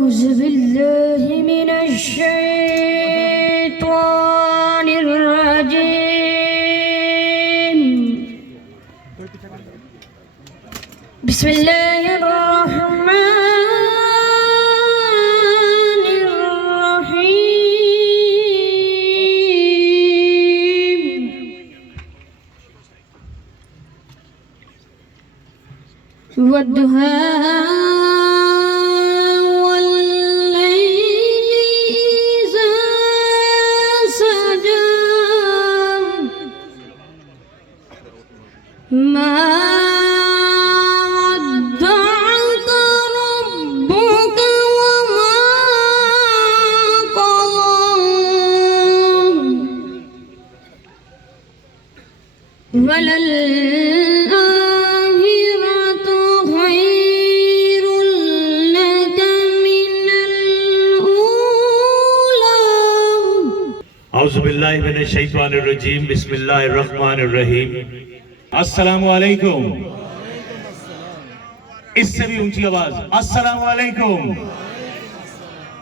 أعوذ بالله من الشيطان الرجيم بسم الله الرحمن الرحيم والضحى ما ودعك ربك وما قلى وللآخرة خير لك من الأولى. اعوذ باللہ من الشیطان الرجیم بسم اللہ الرحمن الرحیم. السلام علیکم. اس سے بھی اونچی آواز السلام علیکم.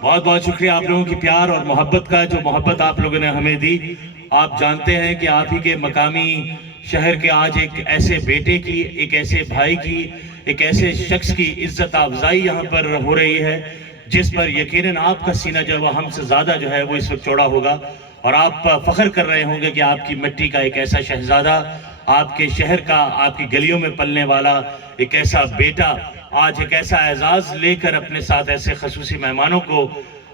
بہت بہت شکریہ آپ لوگوں کی پیار اور محبت کا، جو محبت آپ لوگوں نے ہمیں دی. آپ جانتے ہیں کہ آپ ہی کے مقامی شہر کے آج ایک ایسے بیٹے کی، ایک ایسے بھائی کی، ایک ایسے شخص کی عزت افزائی یہاں پر ہو رہی ہے، جس پر یقیناً آپ کا سینہ جو ہے وہ ہم سے زیادہ جو ہے وہ اس وقت چوڑا ہوگا، اور آپ فخر کر رہے ہوں گے کہ آپ کی مٹی کا ایک ایسا شہزادہ، آپ کے شہر کا، آپ کی گلیوں میں پلنے والا ایک ایسا بیٹا آج ایک ایسا اعزاز لے کر اپنے ساتھ ایسے خصوصی مہمانوں کو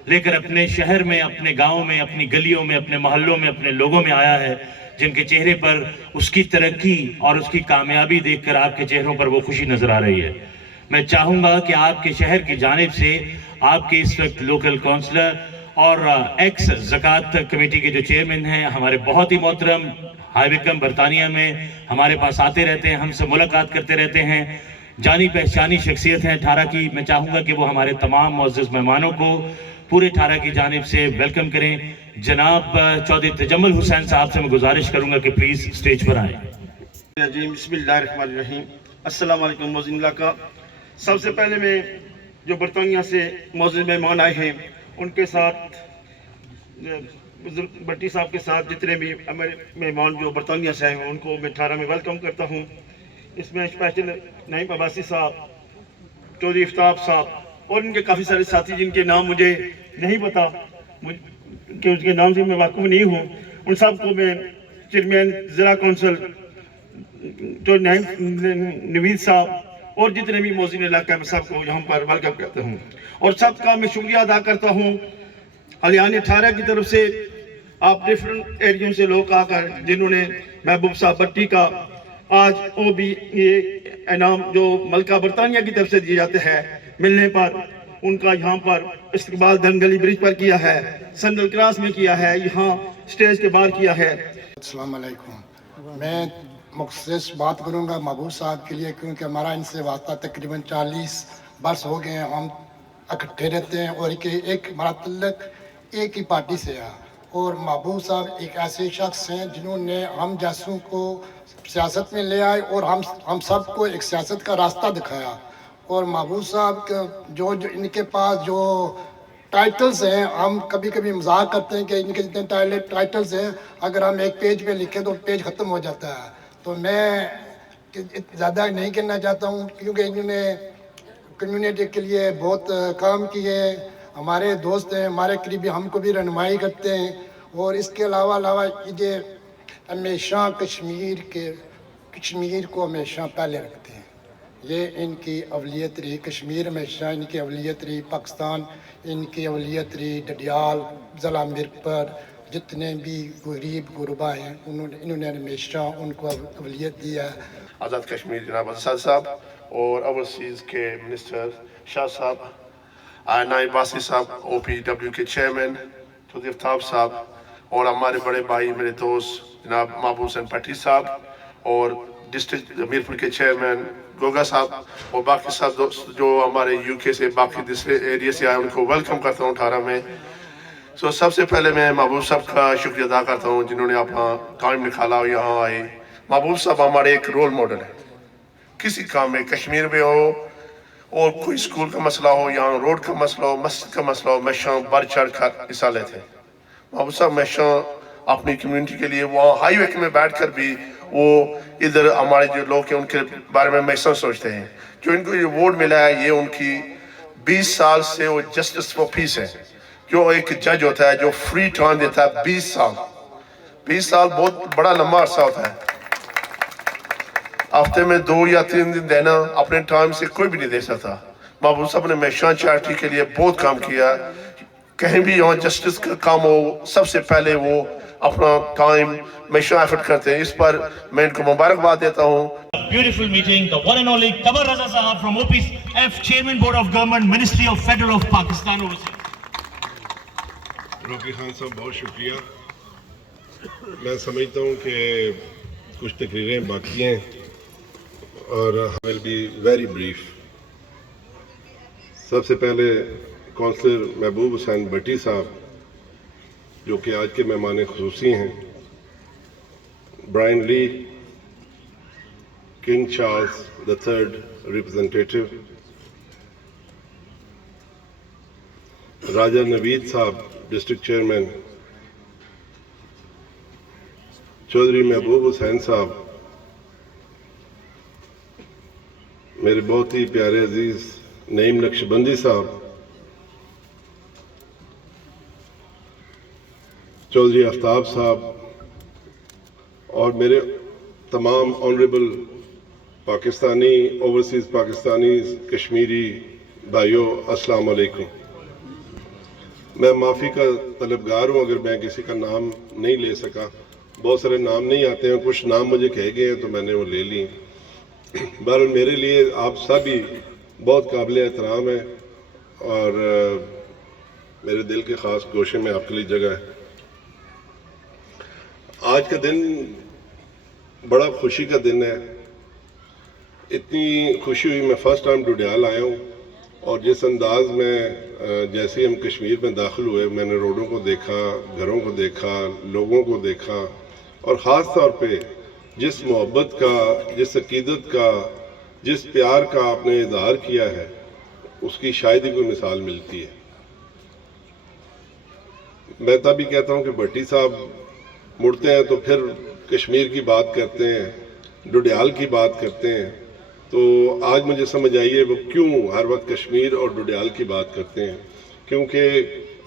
لے کر اپنے شہر میں، اپنے گاؤں میں، اپنی گلیوں میں، اپنے محلوں میں، اپنے لوگوں میں آیا ہے، جن کے چہرے پر اس کی ترقی اور اس کی کامیابی دیکھ کر آپ کے چہروں پر وہ خوشی نظر آ رہی ہے. میں چاہوں گا کہ آپ کے شہر کی جانب سے آپ کے اس وقت لوکل کونسلر اور ایکس زکوٰۃ کمیٹی کے جو چیئرمین ہیں، ہمارے بہت ہی محترم ہائی وکم برطانیہ میں ہمارے پاس آتے رہتے ہیں، ہم سے ملاقات کرتے رہتے ہیں، جانی پہچانی شخصیت ہیں ٹھارہ کی. میں چاہوں گا کہ وہ ہمارے تمام معزز مہمانوں کو پورے ٹھارہ کی جانب سے ویلکم کریں. جناب چودھری تجمل حسین صاحب سے میں گزارش کروں گا کہ پلیز سٹیج پر آئیں. بسم اللہ الرحمن الرحیم. السلام علیکم موزن اللہ کا. سب سے پہلے میں جو برطانیہ سے معزز مہمان آئے ہیں ان کے ساتھ، بٹی صاحب کے ساتھ جتنے بھی ہمارے مہمان جو برطانیہ سے آئے ہیں ان کو میں ٹھارہ میں ویلکم کرتا ہوں. اس میں اسپیشل نعیم عباسی صاحب، چودھری افتاب صاحب اور ان کے کافی سارے ساتھی جن کے نام مجھے نہیں پتا، کہ اس کے نام سے میں واقف نہیں ہوں، ان سب کو میں چیئرمین ضلع کونسل جو نوید صاحب اور جتنے بھی موزین علاقہ میں سب کو یہاں پر ویلکم کرتا ہوں. اور سب کا میں شکریہ ادا کرتا ہوں الیان ٹھارہ کی طرف سے. آپ ڈیفرنٹ ایریوں سے لوگ آ کر جنہوں نے محبوب صاحب بٹی کا آج وہ بھی یہ انعام جو ملکہ برطانیہ کی طرف سے دیے جاتے ہیں ملنے پر ان کا یہاں پر استقبال دنگلی برج پر کیا ہے، سندل کراس میں کیا ہے، یہاں سٹیج کے باہر کیا ہے. السلام علیکم. میں مخصوص بات کروں گا محبوب صاحب کے لیے، کیونکہ ہمارا ان سے واسطہ تقریباً 40 برس ہو گئے ہیں. ہم اکٹھے رہتے ہیں اور ایک ہمارا تعلق ایک ہی پارٹی سے ہے. اور محبوب صاحب ایک ایسے شخص ہیں جنہوں نے ہم جیسوں کو سیاست میں لے آئے اور ہم سب کو ایک سیاست کا راستہ دکھایا. اور محبوب صاحب جو ان کے پاس جو ٹائٹلز ہیں، ہم کبھی کبھی مذاق کرتے ہیں کہ ان کے جتنے ٹائٹلز ہیں اگر ہم ایک پیج پہ لکھیں تو پیج ختم ہو جاتا ہے. تو میں زیادہ نہیں کہنا چاہتا ہوں، کیونکہ انہوں نے کمیونٹی کے لیے بہت کام کیے. ہمارے دوست ہیں، ہمارے قریبی، ہم کو بھی رہنمائی کرتے ہیں. اور اس کے علاوہ یہ ہمیشہ کشمیر کو ہمیشہ پہلے رکھتے ہیں. یہ ان کی اولویت رہی، کشمیر ہمیشہ ان کی اولویت رہی، پاکستان ان کی اولویت رہی. ڈڈیال ضلع میرپور جتنے بھی غریب غربا ہیں انہوں نے ہمیشہ ان کو اولویت دی ہے. آزاد کشمیر جناب اسد صاحب اور اوورسیز کے منسٹر شاہ صاحب، نائب باسی صاحب، او پی ڈبلیو کے چیئرمین چودھری افتاب صاحب، اور ہمارے بڑے بھائی میرے دوست جناب محبوب حسین پٹی صاحب، اور ڈسٹرکٹ میرپور کے چیئرمین گوگا صاحب، اور باقی سب جو ہمارے یو کے سے باقی دوسرے ایریا سے آئے ان کو ویلکم کرتا ہوں ٹھارہ میں. سب سے پہلے میں محبوب صاحب کا شکریہ ادا کرتا ہوں جنہوں نے اپنا ٹائم نکالا اور یہاں آئے. محبوب صاحب ہمارے ایک رول ماڈل ہے کسی کام میں، کشمیر میں ہو اور کوئی اسکول کا مسئلہ ہو یا روڈ کا مسئلہ ہو, مسجد کا مسئلہ ہو, ہمیشہ بڑھ چڑھ کر حصہ لیتے ہیں. محبوب صاحب ہمیشہ اپنی کمیونٹی کے لیے وہاں ہائی وے میں بیٹھ کر بھی وہ ادھر ہمارے جو لوگ ہیں ان کے بارے میں ہمیشہ سوچتے ہیں. جو ان کو یہ ایوارڈ ملا ہے یہ ان کی 20 سال سے وہ جسٹس فار پیس ہے. جو ایک جج ہوتا ہے جو فری ٹائم دیتا ہے 20 سال بہت بڑا لمبا عرصہ ہوتا ہے. ہفتے میں 2 یا 3 دن دینا اپنے ٹائم سے کوئی بھی نہیں دے سکتا. محبوب صاحب نے ہمیشہ چیریٹی کے لیے بہت کام کیا. کہیں بھی یہاں جسٹس کا کام ہو سب سے پہلے وہ اپنا ٹائم ہمیشہ ایفرٹ کرتے ہیں. اس پر میں ان کو مبارکباد دیتا ہوں. Beautiful meeting, the one and only Qamar Raza Sahab from OPF, Chairman Board of Government, Ministry of Federal of Pakistan overseas. روکی خان صاحب بہت شکریہ. میں سمجھتا ہوں کہ کچھ تقریریں باقی ہیں اور ول بی ویری بریف. سب سے پہلے کونسلر محبوب حسین بٹی صاحب جو کہ آج کے مہمان خصوصی ہیں, برائن لی, king Charles the third representative, راجہ نوید صاحب ڈسٹرکٹ چیئرمین, چودھری محبوب حسین صاحب, میرے بہت ہی پیارے عزیز نعیم نقشبندی صاحب, چودھری آفتاب صاحب, اور میرے تمام آنریبل پاکستانی اوورسیز پاکستانی کشمیری بھائیوں, السلام علیکم. میں معافی کا طلبگار ہوں اگر میں کسی کا نام نہیں لے سکا. بہت سارے نام نہیں آتے ہیں, کچھ نام مجھے کہے گئے ہیں تو میں نے وہ لے لی. بہرحال میرے لیے آپ سب ہی بہت قابل احترام ہیں اور میرے دل کے خاص گوشے میں آپ کے لیے جگہ ہے. آج کا دن بڑا خوشی کا دن ہے. اتنی خوشی ہوئی, میں فرسٹ ٹائم ڈوڈیال آیا ہوں اور جس انداز میں جیسے ہی ہم کشمیر میں داخل ہوئے میں نے روڈوں کو دیکھا, گھروں کو دیکھا, لوگوں کو دیکھا, اور خاص طور پہ جس محبت کا, جس عقیدت کا, جس پیار کا آپ نے اظہار کیا ہے اس کی شاید ہی کوئی مثال ملتی ہے. میں تب ہی کہتا ہوں کہ بھٹی صاحب مڑتے ہیں تو پھر کشمیر کی بات کرتے ہیں, ڈوڈیال کی بات کرتے ہیں. تو آج مجھے سمجھ آئیے وہ کیوں ہر وقت کشمیر اور ڈوڈیال کی بات کرتے ہیں. کیونکہ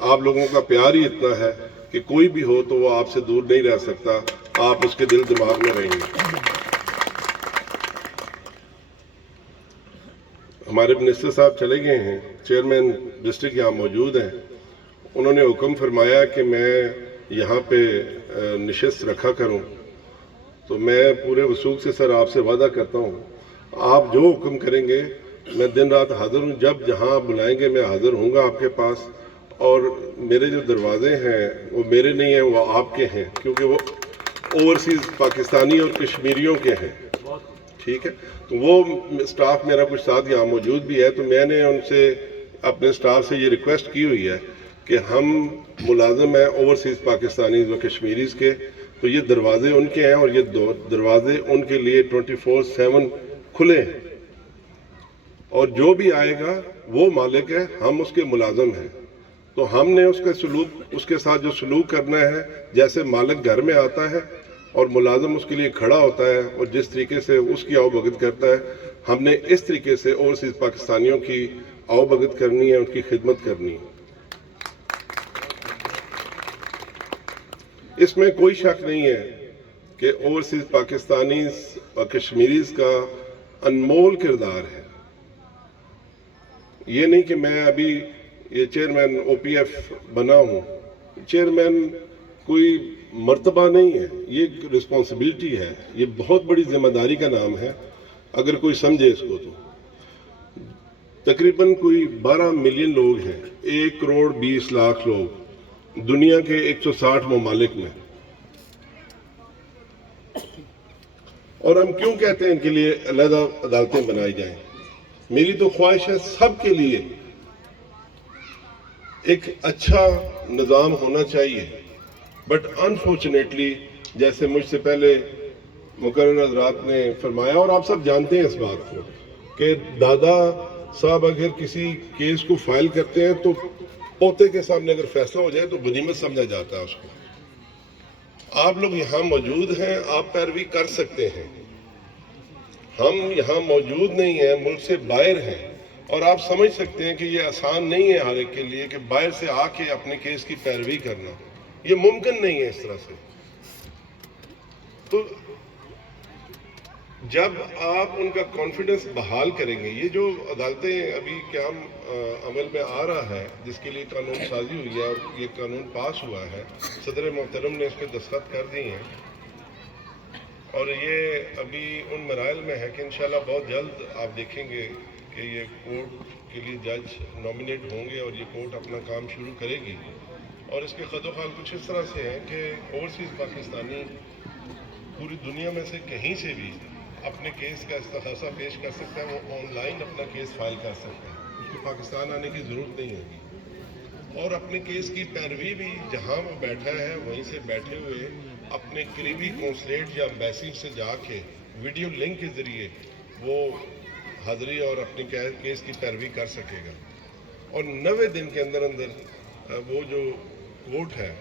آپ لوگوں کا پیار ہی اتنا ہے کہ کوئی بھی ہو تو وہ آپ سے دور نہیں رہ سکتا, آپ اس کے دل دماغ میں رہیں گے. ہمارے منسٹر صاحب چلے گئے ہیں, چیئرمین ڈسٹرکٹ یہاں موجود ہیں. انہوں نے حکم فرمایا کہ میں یہاں پہ نشست رکھا کروں. تو میں پورے وثوق سے سر آپ سے وعدہ کرتا ہوں آپ جو حکم کریں گے میں دن رات حاضر ہوں. جب جہاں بلائیں گے میں حاضر ہوں گا آپ کے پاس. اور میرے جو دروازے ہیں وہ میرے نہیں ہیں, وہ آپ کے ہیں, کیونکہ وہ اوورسیز پاکستانی اور کشمیریوں کے ہیں. ٹھیک ہے, تو وہ سٹاف میرا کچھ ساتھ یہاں موجود بھی ہے. تو میں نے ان سے اپنے سٹاف سے یہ ریکویسٹ کی ہوئی ہے کہ ہم ملازم ہیں اوورسیز پاکستانیز و کشمیریز کے, تو یہ دروازے ان کے ہیں اور یہ دروازے ان کے لیے 24/7 کھلے ہیں. اور جو بھی آئے گا وہ مالک ہے, ہم اس کے ملازم ہیں. تو ہم نے اس کے ساتھ جو سلوک کرنا ہے, جیسے مالک گھر میں آتا ہے اور ملازم اس کے لیے کھڑا ہوتا ہے اور جس طریقے سے اس کی آؤ بھگت کرتا ہے, ہم نے اس طریقے سے اوورسیز پاکستانیوں کی آؤ بھگت کرنی ہے, ان کی خدمت کرنی ہے. اس میں کوئی شک نہیں ہے کہ اوورسیز پاکستانیز اور کشمیریز کا انمول کردار ہے. یہ نہیں کہ میں ابھی یہ چیئرمین او پی ایف بنا ہوں. چیئرمین کوئی مرتبہ نہیں ہے, یہ ایک رسپانسبلٹی ہے, یہ بہت بڑی ذمہ داری کا نام ہے اگر کوئی سمجھے اس کو. تو تقریباً کوئی 12 ملین لوگ ہیں, 1,20,00,000 لوگ دنیا کے 160 ممالک میں. اور ہم کیوں کہتے ہیں ان کے لیے علیحدہ عدالتیں بنائی جائیں. میری تو خواہش ہے سب کے لیے ایک اچھا نظام ہونا چاہیے. بٹ انفارچونیٹلی جیسے مجھ سے پہلے مقرر حضرات نے فرمایا, اور آپ سب جانتے ہیں اس بات کو, کہ دادا صاحب اگر کسی کیس کو فائل کرتے ہیں تو پوتے کے سامنے اگر فیصلہ ہو جائے تو غنیمت سمجھا جاتا ہے اس کو. آپ لوگ یہاں موجود ہیں, آپ پیروی کر سکتے ہیں. ہم یہاں موجود نہیں ہیں, ملک سے باہر ہیں, اور آپ سمجھ سکتے ہیں کہ یہ آسان نہیں ہے ہر ایک کے لیے کہ باہر سے آ کے اپنے کیس کی پیروی کرنا. یہ ممکن نہیں ہے اس طرح سے. تو جب آپ ان کا کانفیڈنس بحال کریں گے, یہ جو عدالتیں ابھی قیام عمل میں آ رہا ہے, جس کے لیے قانون سازی ہوئی ہے اور یہ قانون پاس ہوا ہے, صدر محترم نے اس پہ دستخط کر دی ہیں, اور یہ ابھی ان مراحل میں ہے کہ انشاءاللہ بہت جلد آپ دیکھیں گے کہ یہ کورٹ کے لیے جج نامنیٹ ہوں گے اور یہ کورٹ اپنا کام شروع کرے گی. اور اس کے خد و خال کچھ اس طرح سے ہیں کہ اوورسیز پاکستانی پوری دنیا میں سے کہیں سے بھی اپنے کیس کا استغاثہ پیش کر سکتا ہے. وہ آن لائن اپنا کیس فائل کر سکتا ہے, اس کو پاکستان آنے کی ضرورت نہیں ہوگی. اور اپنے کیس کی پیروی بھی جہاں وہ بیٹھا ہے وہیں سے بیٹھے ہوئے اپنے قریبی کونسلیٹ یا ایمبیسی سے جا کے ویڈیو لنک کے ذریعے وہ حاضری اور اپنے کیس کی پیروی کر سکے گا. اور 90 دن کے اندر اندر وہ جو کورٹ ہے,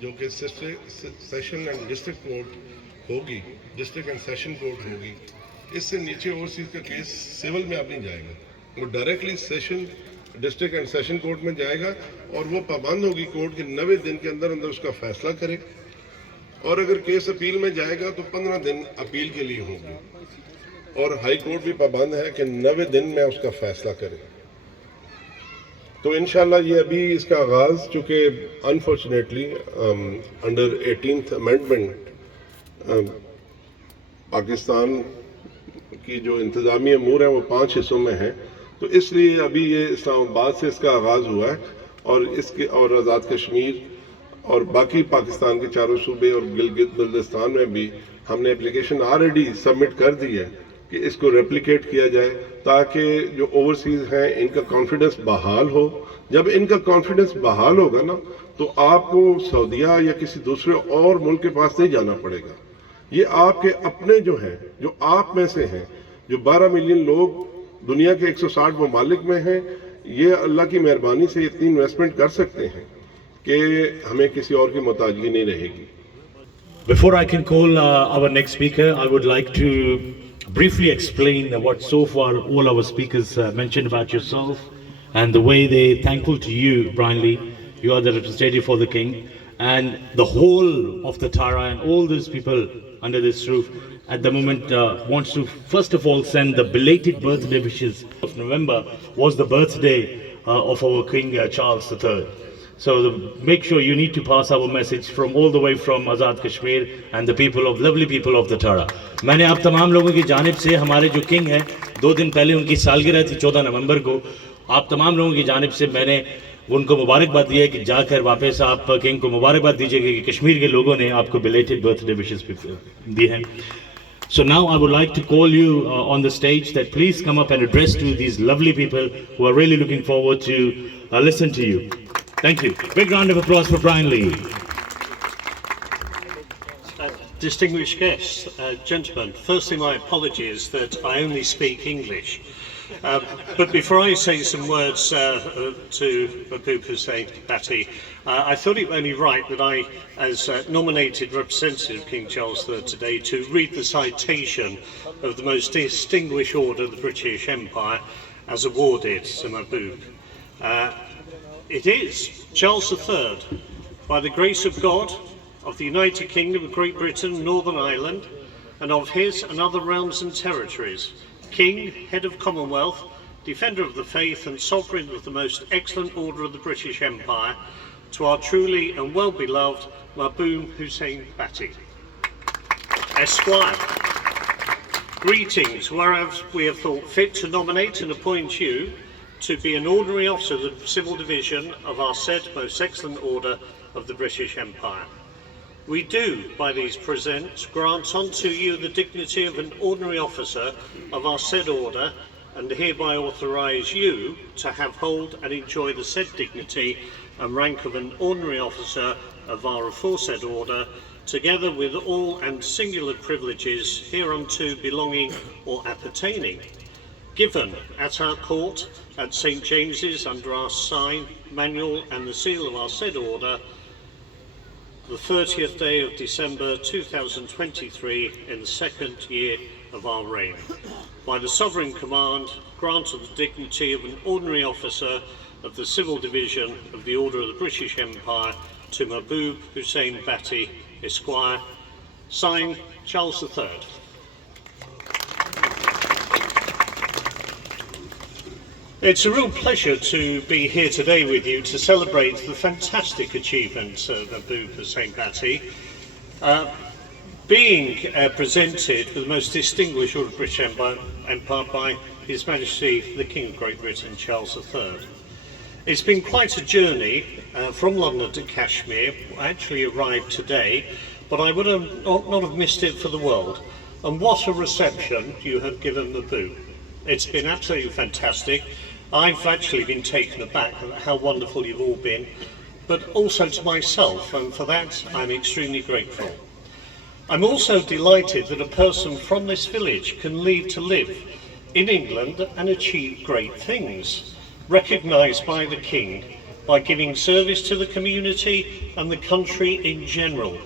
جو کہ سیشن اینڈ ڈسٹرکٹ کورٹ ہوگی, ڈسٹرکٹ اینڈ سیشن کورٹ ہوگی, اس سے نیچے اوورسیز کا کیس سول میں اب نہیں جائے گا. وہ directly session district and session court میں جائے گا, اور وہ پابند ہوگی کورٹ کے 90 دن کے اندر اندر اس کا فیصلہ کرے. اور اگر کیس اپیل میں جائے گا تو 15 دن اپیل کے لیے ہوں گے, اور ہائی کورٹ بھی پابند ہے کہ 90 دن میں اس کا فیصلہ کرے. تو انشاءاللہ یہ ابھی اس کا آغاز, چونکہ unfortunately under 18th amendment Pakistan کی جو انتظامی امور ہیں وہ 5 حصوں میں ہیں, تو اس لیے ابھی یہ اسلام آباد سے اس کا آغاز ہوا ہے. اور اس کے اور آزاد کشمیر اور باقی پاکستان کے چاروں صوبے اور گلگت بلتستان میں بھی ہم نے اپلیکیشن آلریڈی سبمٹ کر دی ہے کہ اس کو ریپلیکیٹ کیا جائے, تاکہ جو اوورسیز ہیں ان کا کانفیڈنس بحال ہو. جب ان کا کانفیڈنس بحال ہوگا نا, تو آپ کو سعودیہ یا کسی دوسرے اور ملک کے پاس نہیں جانا پڑے گا. یہ آپ کے اپنے جو ہیں, جو آپ میں سے ہیں, جو 12 ملین لوگ دنیا کے 160 ممالک میں ہیں, یہ اللہ کی مہربانی سے اتنی انویسٹمنٹ کر سکتے ہیں کہ ہمیں کسی اور کی محتاجگی نہیں رہے گی. Before I can call our next speaker, I would like to briefly explain what so far all our speakers mentioned about yourself and the way they're thankful to you, Brian Lee. You are the representative for the King, and the whole of the Tara and all those people under this roof at the moment wants to first of all send the belated birthday wishes. Of November was the birthday of our King Charles III. So make sure you need to pass our message from all the way from Azad Kashmir and the people of lovely people of the Tara. میں نے آپ تمام لوگوں کی جانب سے, ہمارے جو کنگ ہیں 2 دن پہلے ان کی سالگرہ تھی 14 نومبر کو, آپ تمام لوگوں کی جانب سے میں نے ان کو مبارکباد دی ہے کہ جا کر واپس آپ کنگ کو مبارکباد دیجیے گا کہ کشمیر کے لوگوں نے آپ کو belated birthday wishes دی ہیں. So now I would like to call you on the stage that please come up and address to these lovely people who are really looking forward to listen to you. Thank you. Big round of applause for Brian Lee. Distinguished guests, gentlemen, firstly my apologies that I only speak English. But before I say some words to Mahbub Hussain Bhatti, I thought it only right that I, as nominated representative of King Charles III today, to read the citation of the most distinguished order of the British Empire as awarded to Mahbub. It is Charles III, by the grace of God, of the United Kingdom of Great Britain and Northern Ireland, and of his and other realms and territories, King, Head of Commonwealth, Defender of the Faith and Sovereign of the most excellent order of the British Empire, to our truly and well-beloved Mahbub Hussain Bhatti, Esquire. Greetings, whereas we have thought fit to nominate and appoint you to be an ordinary officer of the Civil Division of our said most excellent order of the British Empire. We do, by these presents, grant unto you the dignity of an ordinary officer of our said order, and hereby authorise you to have, hold and enjoy the said dignity and rank of an ordinary officer of our aforesaid order, together with all and singular privileges hereunto belonging or appertaining. given at our court at St James's under our sign, manual and the seal of our said order, the 30th day of December 2023 in the second year of our reign. By the sovereign command, granted the dignity of an ordinary officer of the Civil Division of the Order of the British Empire to Mahbub Hussain Bhatti, Esquire, signed Charles III. It's a real pleasure to be here today with you to celebrate the fantastic achievements of Mahbub Hussain Bhatti, being presented with the most distinguished Order of the British Empire by His Majesty the King of Great Britain, Charles III. It's been quite a journey from London to Kashmir. I actually arrived today, but I would not have missed it for the world. And what a reception you have given Mahbub. It's been absolutely fantastic. I've actually been taken aback at how wonderful you've all been, but also to myself, and for that I'm extremely grateful. I'm also delighted that a person from this village can leave to live in England and achieve great things, recognised by the King, by giving service to the community and the country in general.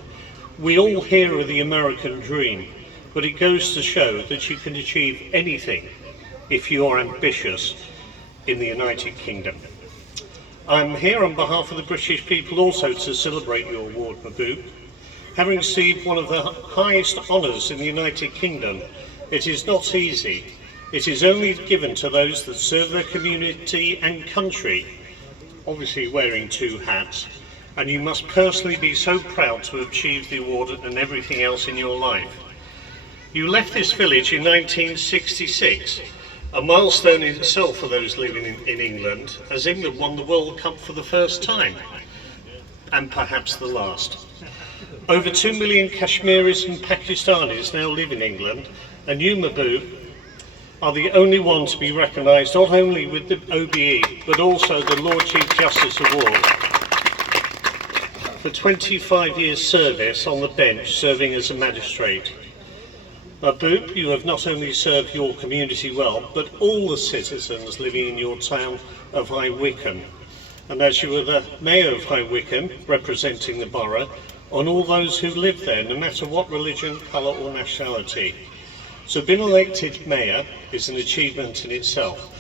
We all hear of the American dream, but it goes to show that you can achieve anything if you are ambitious in the United Kingdom. I'm here on behalf of the British people also to celebrate your award, Mahbub. Having received one of the highest honours in the United Kingdom, it is not easy. It is only given to those that serve their community and country, obviously wearing two hats, and you must personally be so proud to have achieved the award and everything else in your life. You left this village in 1966, a milestone in itself for those living in England, as England won the World Cup for the first time, and perhaps the last. Over 2 million Kashmiris and Pakistanis now live in England, and you, Mahbub, are the only one to be recognised not only with the OBE, but also the Lord Chief Justice Award for 25 years service on the bench, serving as a magistrate. Mahbub, you have not only served your community well, but all the citizens living in your town of High Wycombe. And as you were the Mayor of High Wycombe, representing the borough, on all those who live there, no matter what religion, colour or nationality. So being elected Mayor is an achievement in itself.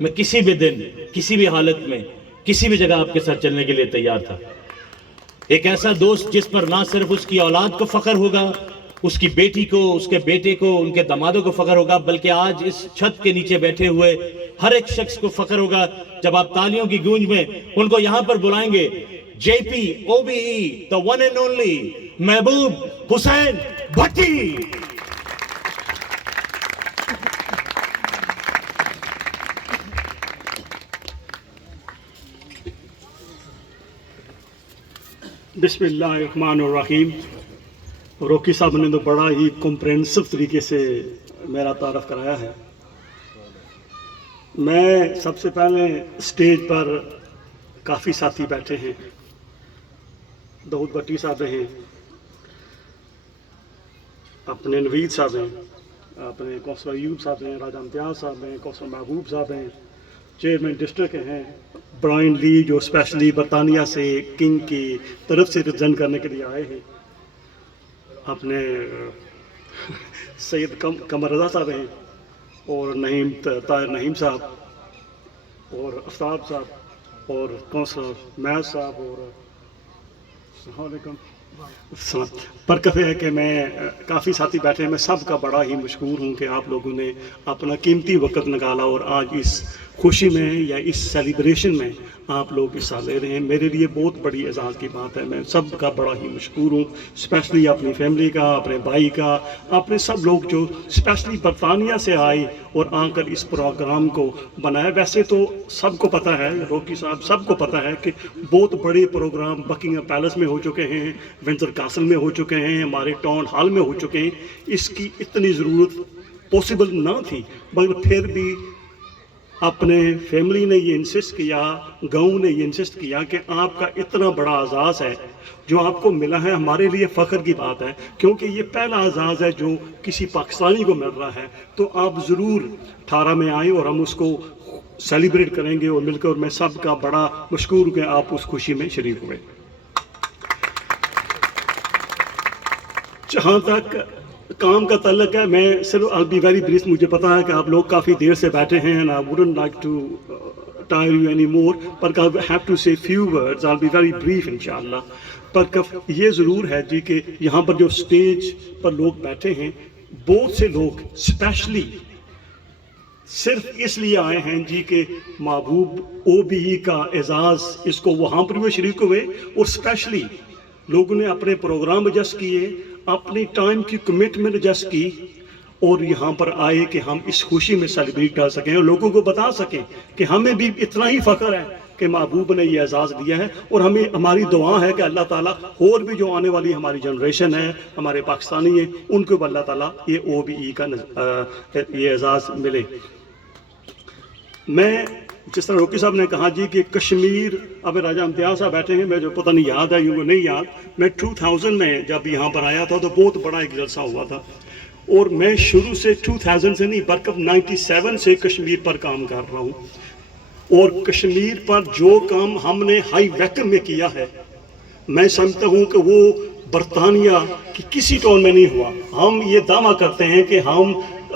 میں کسی بھی دن کسی بھی حالت میں کسی بھی جگہ آپ کے ساتھ چلنے کے لیے تیار تھا. ایک ایسا دوست جس پر نہ صرف اس کی اولاد کو فخر ہوگا, اس کی بیٹی کو, اس کے بیٹے کو, ان کے دامادوں کو فخر ہوگا, بلکہ آج اس چھت کے نیچے بیٹھے ہوئے ہر ایک شخص کو فخر ہوگا جب آپ تالیوں کی گونج میں ان کو یہاں پر بلائیں گے. JPOBE, the one and only محبوب حسین بھٹی. بسم اللہ الرحمن الرحیم. روکی صاحب نے تو بڑا ہی کمپرہنسو طریقے سے میرا تعارف کرایا ہے. میں سب سے پہلے اسٹیج پر کافی ساتھی بیٹھے ہیں. داؤد بھٹی صاحب ہیں, اپنے نوید صاحب ہیں, اپنے کوثر ایوب صاحب ہیں, راجہ امتیاز صاحب ہیں, کوثر محبوب صاحب ہیں, چیئرمین ڈسٹرکٹ ہیں, برائن لی جو اسپیشلی برطانیہ سے کنگ کی طرف سے ریپرزینٹ کرنے کے لیے آئے ہیں, اپنے سید قمر رضا صاحب ہیں, اور طاہر نعیم صاحب, اور آفتاب صاحب, اور کونسلر میز صاحب, اور السلام علیکم. برکت ہے کہ میں کافی ساتھی بیٹھے ہیں. میں سب کا بڑا ہی مشکور ہوں کہ آپ لوگوں نے اپنا قیمتی وقت نکالا اور آج اس خوشی میں یا اس سیلیبریشن میں آپ لوگ حصہ لے رہے ہیں. میرے لیے بہت بڑی اعزاز کی بات ہے. میں سب کا بڑا ہی مشکور ہوں, اسپیشلی اپنی فیملی کا, اپنے بھائی کا, اپنے سب لوگ جو اسپیشلی برطانیہ سے آئے اور آ کر اس پروگرام کو بنایا. ویسے تو سب کو پتہ ہے, روکی صاحب سب کو پتہ ہے کہ بہت بڑے پروگرام بکنگھم پیلس میں ہو چکے ہیں, ونڈسر کاسل میں ہو چکے ہیں, ہمارے ٹاؤن ہال میں ہو چکے ہیں. اس کی اتنی ضرورت پاسبل نہ تھی, مگر پھر بھی اپنے فیملی نے یہ انسسٹ کیا, گاؤں نے یہ انسسٹ کیا کہ آپ کا اتنا بڑا اعزاز ہے جو آپ کو ملا ہے, ہمارے لیے فخر کی بات ہے, کیونکہ یہ پہلا اعزاز ہے جو کسی پاکستانی کو مل رہا ہے. تو آپ ضرور 18 میں آئیں اور ہم اس کو سیلیبریٹ کریں گے اور مل کر. اور میں سب کا بڑا مشکور ہوں کہ آپ اس خوشی میں شریک ہوئے. جہاں تک کام کا تعلق ہے, میں صرف I'll be very brief. مجھے پتا ہے کہ آپ لوگ کافی دیر سے بیٹھے ہیں and I wouldn't like to tire you anymore, but I have to say few words. I'll be very brief انشاءاللہ. پر یہ ضرور ہے جی کہ یہاں پر جو سٹیج پر لوگ بیٹھے ہیں, بہت سے لوگ اسپیشلی صرف اس لیے آئے ہیں جی کہ محبوب OBE کا اعزاز, اس کو وہاں پر بھی شریک ہوئے, اور اسپیشلی لوگوں نے اپنے پروگرام ایڈجسٹ کیے, اپنی ٹائم کی کمٹمنٹ ایڈجسٹ کی, اور یہاں پر آئے کہ ہم اس خوشی میں سیلیبریٹ کر سکیں اور لوگوں کو بتا سکیں کہ ہمیں بھی اتنا ہی فخر ہے کہ محبوب نے یہ اعزاز دیا ہے. اور ہماری دعا ہے کہ اللہ تعالیٰ اور بھی جو آنے والی ہماری جنریشن ہے, ہمارے پاکستانی ہیں, ان کو اللہ تعالیٰ یہ OBE کا یہ اعزاز ملے. میں جس طرح روکی صاحب نے کہا جی کہ کشمیر, اب راجہ امتیاز صاحب بیٹھے ہیں, میں جو پتہ نہیں یاد ہے, یوں نہیں یاد, میں 2000 میں جب یہاں پر آیا تھا تو بہت بڑا ایک جلسہ ہوا تھا, اور میں شروع سے 2000 سے نہیں بلکہ 97 سے کشمیر پر کام کر رہا ہوں. اور کشمیر پر جو کام ہم نے ہائی ویکم میں کیا ہے, میں سمجھتا ہوں کہ وہ برطانیہ کی کسی ٹاؤن میں نہیں ہوا. ہم یہ دعویٰ کرتے ہیں کہ ہم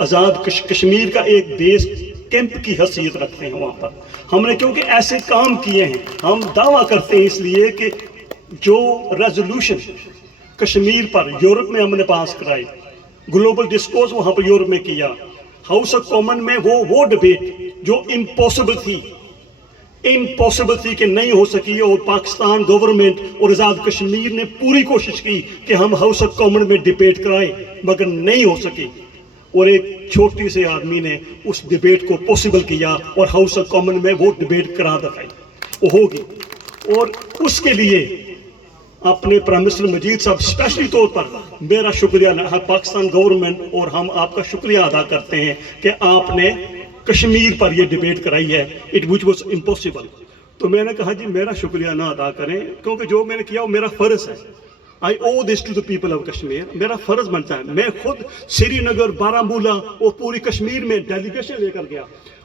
آزاد کشمیر کا ایک بیس کیمپ کی حیثیت رکھتے ہیں وہاں پر. ہم نے کیونکہ ایسے کام کیے ہیں, ہم دعویٰ کرتے ہیں اس لیے کہ جو ریزولوشن کشمیر پر یورپ میں ہم نے پاس کرائی, گلوبل ڈسکورس وہاں پر یورپ میں کیا, ہاؤس آف کامن میں وہ ڈبیٹ جو امپاسبل تھی کہ نہیں ہو سکی, اور پاکستان گورنمنٹ اور آزاد کشمیر نے پوری کوشش کی کہ ہم ہاؤس آف کامن میں ڈبیٹ کرائیں, مگر نہیں ہو سکی. اور ایک چھوٹی سے آدمی نے اس ڈبیٹ کو پاسبل کیا اور ہاؤس آف کامن میں وہ ڈبیٹ کرا دکھائی, وہ ہوگی. اور اس کے لیے اپنے پرائم منسٹر مجید صاحب اسپیشلی طور پر میرا شکریہ, پاکستان گورنمنٹ اور ہم آپ کا شکریہ ادا کرتے ہیں کہ آپ نے کشمیر پر یہ ڈبیٹ کرائی ہے, which was impossible. تو میں نے کہا جی میرا شکریہ نہ ادا کریں, کیونکہ جو میں نے کیا وہ میرا فرض ہے. I owe this to the people of Kashmir. میرا فرض بنتا ہے. میں خود سری نگر, بارہمولہ اور پوری کشمیر میں ڈیلیگیشن لے کر گیا.